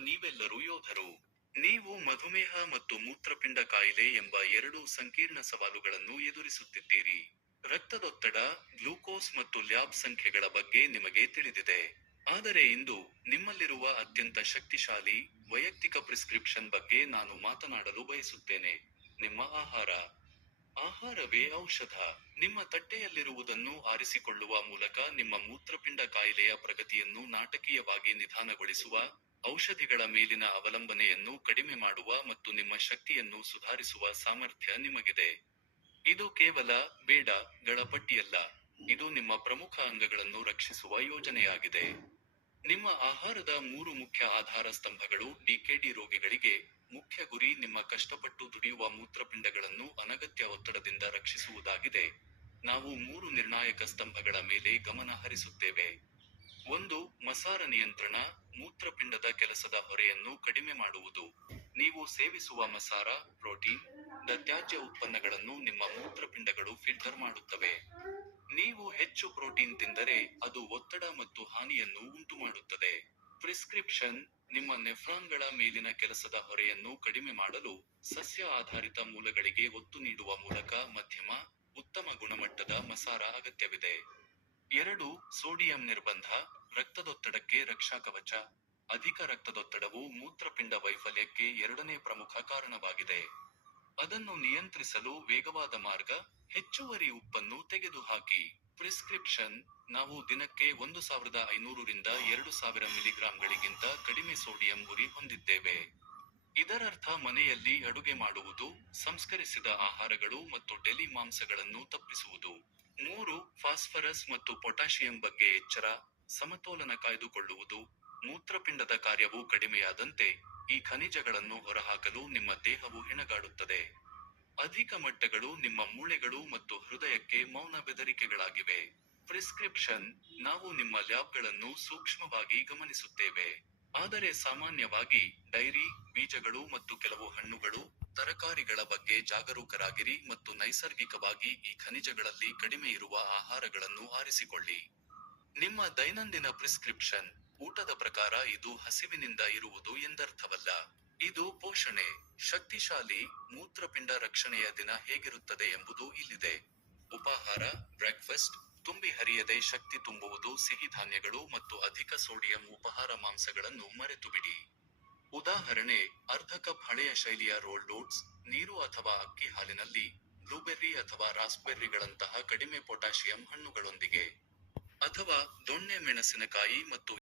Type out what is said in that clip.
ನೀವೆಲ್ಲರೂ ಯೋಧರು. ನೀವು ಮಧುಮೇಹ ಮತ್ತು ಮೂತ್ರಪಿಂಡ ಕಾಯಿಲೆ ಎಂಬ ಎರಡು ಸಂಕೀರ್ಣ ಸವಾಲುಗಳನ್ನು ಎದುರಿಸುತ್ತಿದ್ದೀರಿ. ರಕ್ತದೊತ್ತಡ, ಗ್ಲೂಕೋಸ್ ಮತ್ತು ಲ್ಯಾಬ್ ಸಂಖ್ಯೆಗಳ ಬಗ್ಗೆ ನಿಮಗೆ ತಿಳಿದಿದೆ. ಆದರೆ ಇಂದು, ನಿಮ್ಮಲ್ಲಿರುವ ಅತ್ಯಂತ ಶಕ್ತಿಶಾಲಿ, ವೈಯಕ್ತಿಕ ಪ್ರಿಸ್ಕ್ರಿಪ್ಷನ್ ಬಗ್ಗೆ ನಾನು ಮಾತನಾಡಲು ಬಯಸುತ್ತೇನೆ: ನಿಮ್ಮ ಆಹಾರ. ಆಹಾರವೇ ಔಷಧ. ನಿಮ್ಮ ತಟ್ಟೆಯಲ್ಲಿರುವುದನ್ನು ಆರಿಸಿಕೊಳ್ಳುವ ಮೂಲಕ ನಿಮ್ಮ ಮೂತ್ರಪಿಂಡ ಕಾಯಿಲೆಯ ಪ್ರಗತಿಯನ್ನು ನಾಟಕೀಯವಾಗಿ ನಿಧಾನಗೊಳಿಸುವ, ಔಷಧಿಗಳ ಮೇಲಿನ ಅವಲಂಬನೆಯನ್ನು ಕಡಿಮೆ ಮಾಡುವ ಮತ್ತು ನಿಮ್ಮ ಶಕ್ತಿಯನ್ನು ಸುಧಾರಿಸುವ ಸಾಮರ್ಥ್ಯ ನಿಮಗಿದೆ. ಇದು ಕೇವಲ ಬೇಡ"ಗಳ ಪಟ್ಟಿಯಲ್ಲ. ಇದು ನಿಮ್ಮ ಪ್ರಮುಖ ಅಂಗಗಳನ್ನು ರಕ್ಷಿಸುವ ಯೋಜನೆಯಾಗಿದೆ. ನಿಮ್ಮ ಆಹಾರದ 3 ಮುಖ್ಯ ಆಧಾರ ಸ್ತಂಭಗಳು. ಡಿಕೆಡಿ ರೋಗಿಗಳಿಗೆ, ಮುಖ್ಯ ಗುರಿ ನಿಮ್ಮ ಕಷ್ಟಪಟ್ಟು ದುಡಿಯುವ ಮೂತ್ರಪಿಂಡಗಳನ್ನು ಅನಗತ್ಯ ಒತ್ತಡದಿಂದ ರಕ್ಷಿಸುವುದಾಗಿದೆ. ನಾವು 3 ನಿರ್ಣಾಯಕ ಸ್ತಂಭಗಳ ಮೇಲೆ ಗಮನ ಹರಿಸುತ್ತೇವೆ. 1. ಮಸಾರ ನಿಯಂತ್ರಣ: ಮೂತ್ರಪಿಂಡದ ಕೆಲಸದ ಹೊರೆಯನ್ನು ಕಡಿಮೆ ಮಾಡುವುದು. ನೀವು ಸೇವಿಸುವ ಮಸಾರ, ಪ್ರೋಟೀನ್, ದ ತ್ಯಾಜ್ಯ ಉತ್ಪನ್ನಗಳನ್ನು ನಿಮ್ಮ ಮೂತ್ರಪಿಂಡಗಳು ಫಿಲ್ಟರ್ ಮಾಡುತ್ತವೆ. ನೀವು ಹೆಚ್ಚು ಪ್ರೋಟೀನ್ ತಿಂದರೆ, ಅದು ಒತ್ತಡ ಮತ್ತು ಹಾನಿಯನ್ನು ಉಂಟುಮಾಡುತ್ತದೆ. ಪ್ರಿಸ್ಕ್ರಿಪ್ಷನ್: ನಿಮ್ಮ ನೆಫ್ರಾನ್ಗಳ ಮೇಲಿನ ಕೆಲಸದ ಹೊರೆಯನ್ನು ಕಡಿಮೆ ಮಾಡಲು, ಸಸ್ಯ ಆಧಾರಿತ ಮೂಲಗಳಿಗೆ ಒತ್ತು ನೀಡುವ ಮೂಲಕ ಮಧ್ಯಮ, ಉತ್ತಮ ಗುಣಮಟ್ಟದ ಮಸಾರ ಅಗತ್ಯವಿದೆ. 2. ಸೋಡಿಯಂ ನಿರ್ಬಂಧ: ರಕ್ತದೊತ್ತಡಕ್ಕೆ ರಕ್ಷಾಕವಚ. ಅಧಿಕ ರಕ್ತದೊತ್ತಡವು ಮೂತ್ರಪಿಂಡ ವೈಫಲ್ಯಕ್ಕೆ ಎರಡನೇ ಪ್ರಮುಖ ಕಾರಣವಾಗಿದೆ. ಅದನ್ನು ನಿಯಂತ್ರಿಸಲು ವೇಗವಾದ ಮಾರ್ಗ: ಹೆಚ್ಚುವರಿ ಉಪ್ಪನ್ನು ತೆಗೆದುಹಾಕಿ. ಪ್ರಿಸ್ಕ್ರಿಪ್ಷನ್: ನಾವು ದಿನಕ್ಕೆ 1500 ರಿಂದ 2000 ಮಿಲಿಗ್ರಾಂಗಳಿಗಿಂತ ಕಡಿಮೆ ಸೋಡಿಯಂ ಗುರಿ ಹೊಂದಿದ್ದೇವೆ. ಇದರರ್ಥ ಮನೆಯಲ್ಲಿ ಅಡುಗೆ ಮಾಡುವುದು, ಸಂಸ್ಕರಿಸಿದ ಆಹಾರಗಳು ಮತ್ತು ಡೆಲಿ ಮಾಂಸಗಳನ್ನು ತಪ್ಪಿಸುವುದು. 3. ಫಾಸ್ಫರಸ್ ಮತ್ತು ಪೊಟ್ಯಾಷಿಯಂ ಬಗ್ಗೆ ಎಚ್ಚರ: ಸಮತೋಲನ ಕಾಯ್ದುಕೊಳ್ಳುವುದು. ಮೂತ್ರಪಿಂಡದ ಕಾರ್ಯವು ಕಡಿಮೆಯಾದಂತೆ, ಈ ಖನಿಜಗಳನ್ನು ಹೊರಹಾಕಲು ನಿಮ್ಮ ದೇಹವು ಹೆಣಗಾಡುತ್ತದೆ. ಅಧಿಕ ಮಟ್ಟಗಳು ನಿಮ್ಮ ಮೂಳೆಗಳು ಮತ್ತು ಹೃದಯಕ್ಕೆ ಮೌನ ಬೆದರಿಕೆಗಳಾಗಿವೆ. ಪ್ರಿಸ್ಕ್ರಿಪ್ಷನ್: ನಾವು ನಿಮ್ಮ ಲ್ಯಾಬ್ಗಳನ್ನು ಸೂಕ್ಷ್ಮವಾಗಿ ಗಮನಿಸುತ್ತೇವೆ. ಆದರೆ ಸಾಮಾನ್ಯವಾಗಿ, ಡೈರಿ, ಬೀಜಗಳು ಮತ್ತು ಕೆಲವು ಹಣ್ಣುಗಳು, ತರಕಾರಿಗಳ ಬಗ್ಗೆ ಜಾಗರೂಕರಾಗಿರಿ ಮತ್ತು ನೈಸರ್ಗಿಕವಾಗಿ ಈ ಖನಿಜಗಳಲ್ಲಿ ಕಡಿಮೆ ಇರುವ ಆಹಾರಗಳನ್ನು ಆರಿಸಿಕೊಳ್ಳಿ. ನಿಮ್ಮ ದೈನಂದಿನ ಪ್ರಿಸ್ಕ್ರಿಪ್ಷನ್: ಊಟದ ಪ್ರಕಾರ ಇದು ಹಸಿವಿನಿಂದ ಇರುವುದು ಎಂದರ್ಥವಲ್ಲ. ಇದು ಪೋಷಣೆ. ಶಕ್ತಿಶಾಲಿ, ಮೂತ್ರಪಿಂಡ ರಕ್ಷಣೆಯ ದಿನ ಹೇಗಿರುತ್ತದೆ ಎಂಬುದು ಇಲ್ಲಿದೆ. ಉಪಾಹಾರ: ಬ್ರೇಕ್ಫಾಸ್ಟ್, ತುಂಬಿ ಹರಿಯದೆ ಶಕ್ತಿ ತುಂಬುವುದು. ಸಿಹಿಧಾನ್ಯಗಳು ಮತ್ತು ಅಧಿಕ ಸೋಡಿಯಂ ಉಪಹಾರ. ಮಾಂಸಗಳನ್ನು ಮರೆತುಬಿಡಿ. ಉದಾಹರಣೆ: ಅರ್ಧ ಕಪ್ ಹಳೆಯ ಶೈಲಿಯ ರೋಲ್ಡ್ ಓಟ್ಸ್, ನೀರು ಅಥವಾ ಅಕ್ಕಿ ಹಾಲಿನಲ್ಲಿ, ಬ್ಲೂಬೆರ್ರಿ ಅಥವಾ ರಾಸ್ಪ್ಬೆರ್ರಿಗಳಂತಹ ಕಡಿಮೆ ಪೊಟ್ಯಾಷಿಯಂ ಹಣ್ಣುಗಳೊಂದಿಗೆ. ಅಥವಾ ದೊಣ್ಣೆ ಮೆಣಸಿನಕಾಯಿ ಮತ್ತು